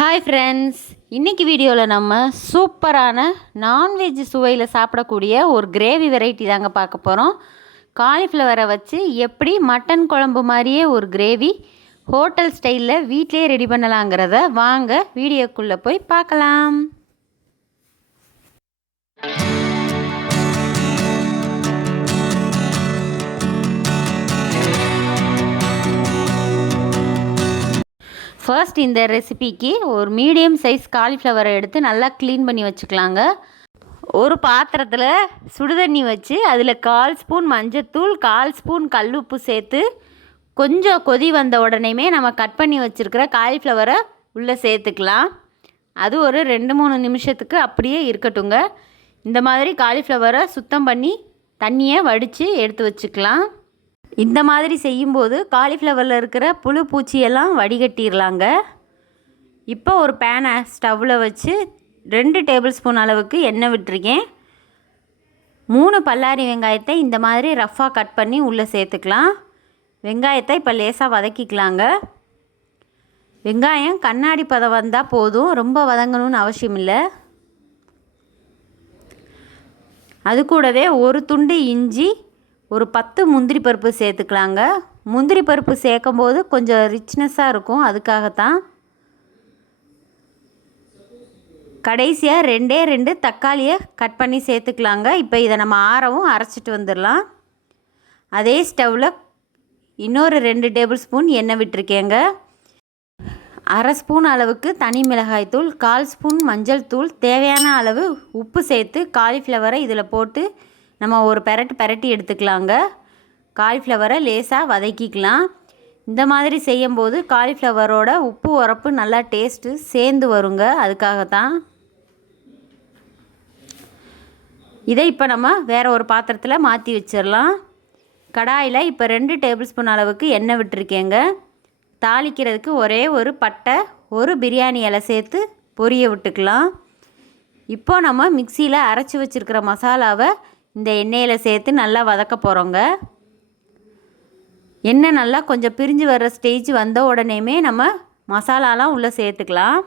Hi friends இன்றைக்கி வீடியோவில் நம்ம சூப்பரான நான்வெஜ் சுவையில் சாப்பிடக்கூடிய ஒரு கிரேவி வெரைட்டி தாங்க பார்க்க போகிறோம் காலிஃப்ளவரை வச்சு எப்படி மட்டன் குழம்பு மாதிரியே ஒரு கிரேவி ஹோட்டல் ஸ்டைலில் வீட்டிலே ரெடி பண்ணலாங்கிறத வாங்க வீடியோக்குள்ளே போய் பார்க்கலாம். ஃபர்ஸ்ட் இந்த ரெசிபிக்கு ஒரு மீடியம் சைஸ் காலிஃப்ளவரை எடுத்து நல்லா க்ளீன் பண்ணி வச்சுக்கலாங்க. ஒரு பாத்திரத்தில் சுடுதண்ணி வச்சு அதில் கால் ஸ்பூன் மஞ்சத்தூள் கால் ஸ்பூன் கல்லுப்பு சேர்த்து கொஞ்சம் கொதி வந்த உடனேமே நம்ம கட் பண்ணி வச்சுருக்கிற காலிஃப்ளவரை உள்ளே சேர்த்துக்கலாம். அது ஒரு ரெண்டு மூணு நிமிஷத்துக்கு அப்படியே இருக்கட்டுங்க. இந்த மாதிரி காலிஃப்ளவரை சுத்தம் பண்ணி தண்ணியை வடித்து எடுத்து வச்சுக்கலாம். இந்த மாதிரி செய்யும்போது காலிஃப்ளவரில் இருக்கிற புழு பூச்சியெல்லாம் வடிகட்டிடலாங்க இப்போ ஒரு பேனை ஸ்டவ்வில் வச்சு ரெண்டு டேபிள் ஸ்பூன் அளவுக்கு எண்ணெய் விட்டுருக்கேன். மூணு பல்லாரி வெங்காயத்தை இந்த மாதிரி ரஃப்பாக கட் பண்ணி உள்ளே சேர்த்துக்கலாம். வெங்காயத்தை இப்போ லேசாக வதக்கிக்கலாங்க. வெங்காயம் கண்ணாடி பதம் வந்தால் போதும் ரொம்ப வதங்கணும்னு அவசியம் இல்லை. அது கூடவே ஒரு துண்டு இஞ்சி ஒரு பத்து முந்திரி பருப்பு சேர்த்துக்கலாங்க. முந்திரி பருப்பு சேர்க்கும் போது கொஞ்சம் ரிச்னஸ்ஸாக இருக்கும். அதுக்காகத்தான் கடைசியாக ரெண்டே ரெண்டு தக்காளியை கட் பண்ணி சேர்த்துக்கலாங்க. இப்போ இதை நம்ம ஆறவும் அரைச்சிட்டு வந்துடலாம். அதே ஸ்டவ்வில் இன்னொரு ரெண்டு டேபிள் ஸ்பூன் எண்ணெய் விட்டுருக்கேங்க. அரை ஸ்பூன் அளவுக்கு தனி மிளகாய் தூள் கால் ஸ்பூன் மஞ்சள் தூள் தேவையான அளவு உப்பு சேர்த்து காலிஃப்ளவரை இதில் போட்டு நம்ம ஒரு பெரட்டு பெரட்டி எடுத்துக்கலாங்க. காலிஃப்ளவரை லேசாக வதக்கிக்கலாம். இந்த மாதிரி செய்யும்போது காலிஃப்ளவரோட உப்பு உரப்பு நல்லா டேஸ்ட்டு சேர்ந்து வருங்க. அதுக்காகத்தான். இதை இப்போ நம்ம வேறு ஒரு பாத்திரத்தில் மாற்றி வச்சிடலாம். கடாயில் இப்போ ரெண்டு டேபிள் ஸ்பூன் அளவுக்கு எண்ணெய் விட்டுருக்கேங்க. தாளிக்கிறதுக்கு ஒரே ஒரு பட்டை ஒரு பிரியாணி இலை சேர்த்து பொரிய விட்டுக்கலாம். இப்போ நம்ம மிக்சியில் அரைச்சி வச்சுருக்கிற மசாலாவை இந்த எண்ணெயில் சேர்த்து நல்லா வதக்க போகிறோங்க எண்ணெய் நல்லா கொஞ்சம் பிரிஞ்சு வர்ற ஸ்டேஜ் வந்த உடனேமே நம்ம மசாலாலாம் உள்ளே சேர்த்துக்கலாம்.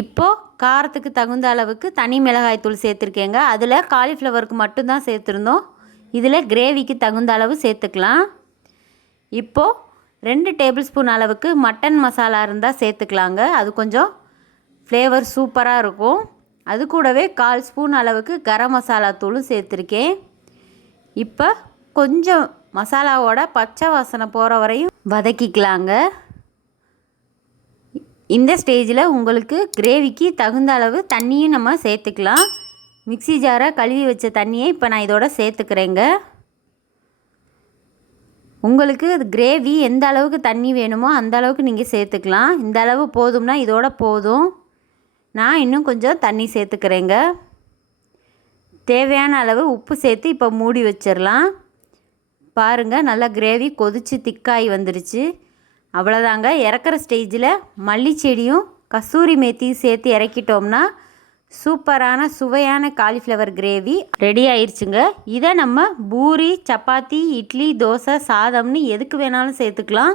இப்போது காரத்துக்கு தகுந்த அளவுக்கு தனி மிளகாய் தூள் சேர்த்துருக்கேங்க. அதில் காலிஃப்ளவருக்கு மட்டும்தான் சேர்த்துருந்தோம். இதில் கிரேவிக்கு தகுந்த அளவு சேர்த்துக்கலாம். இப்போது ரெண்டு டேபிள் ஸ்பூன் அளவுக்கு மட்டன் மசாலா இருந்தால் சேர்த்துக்கலாங்க. அது கொஞ்சம் ஃப்ளேவர் சூப்பராக இருக்கும். அது கூடவே கால் ஸ்பூன் அளவுக்கு கரம் மசாலா தூளும் சேர்த்துருக்கேன். இப்போ கொஞ்சம் மசாலாவோட பச்சை வாசனை போகிற வரையும் வதக்கிக்கலாங்க. இந்த ஸ்டேஜில் உங்களுக்கு கிரேவிக்கு தகுந்த அளவு தண்ணியும் நம்ம சேர்த்துக்கலாம். மிக்சி ஜாரை கழுவி வச்ச தண்ணியை இப்போ நான் இதோட சேர்த்துக்கிறேங்க. உங்களுக்கு கிரேவி எந்த அளவுக்கு தண்ணி வேணுமோ அந்த அளவுக்கு நீங்கள் சேர்த்துக்கலாம். இந்த அளவு போதும்னா இதோட போதும். நான் இன்னும் கொஞ்சம் தண்ணி சேர்த்துக்கிறேங்க. தேவையான அளவு உப்பு சேர்த்து இப்போ மூடி வச்சிடலாம். பாருங்கள் நல்லா கிரேவி கொதித்து திக்காய் வந்துடுச்சு அவ்வளோதாங்க. இறக்குற ஸ்டேஜில் மல்லி செடியும் கஸ்தூரி மேத்தியும் சேர்த்து இறக்கிட்டோம்னா சூப்பரான சுவையான காலிஃப்ளவர் கிரேவி ரெடி ஆயிடுச்சுங்க இதை நம்ம பூரி சப்பாத்தி இட்லி தோசை சாதம்னு எதுக்கு வேணாலும் சேர்த்துக்கலாம்.